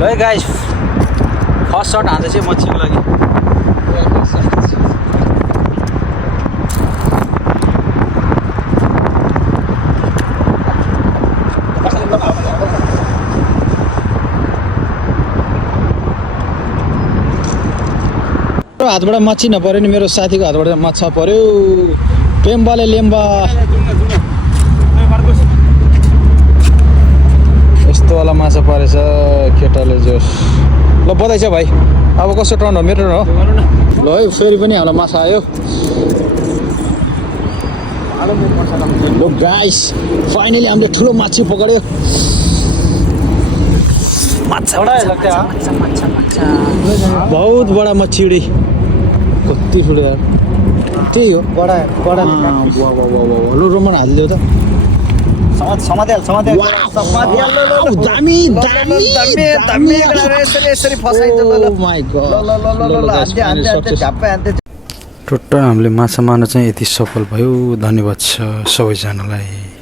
ल guys first सट हान्दैछ मच्छीको लागि हातबाट मच्छी नपर्यो नि मेरो साथीको हातबाट माछा पर्यो पेम्बाले लेम्बा यस्तो वाला माछा परेछ केटाले जोस ल बधाई छ भाइ अब कस्तो टर्न हो मेरो हो ल है फेरि पनि हामीलाई माछा आयो ल गाइस फाइनली हामीले ठुलो माछी पकड्यो माछा बहुत बडा मच्छी उडी कति ठुलो यार त्यही हो बडा बडा ल रोमन हालिदियो त समातेल दामी यसरी फसाइन्छ ल माय गॉड टोटल हामीले माछा मार्न चाहिँ यति सफल भयो धन्यवाद छ सबैजनालाई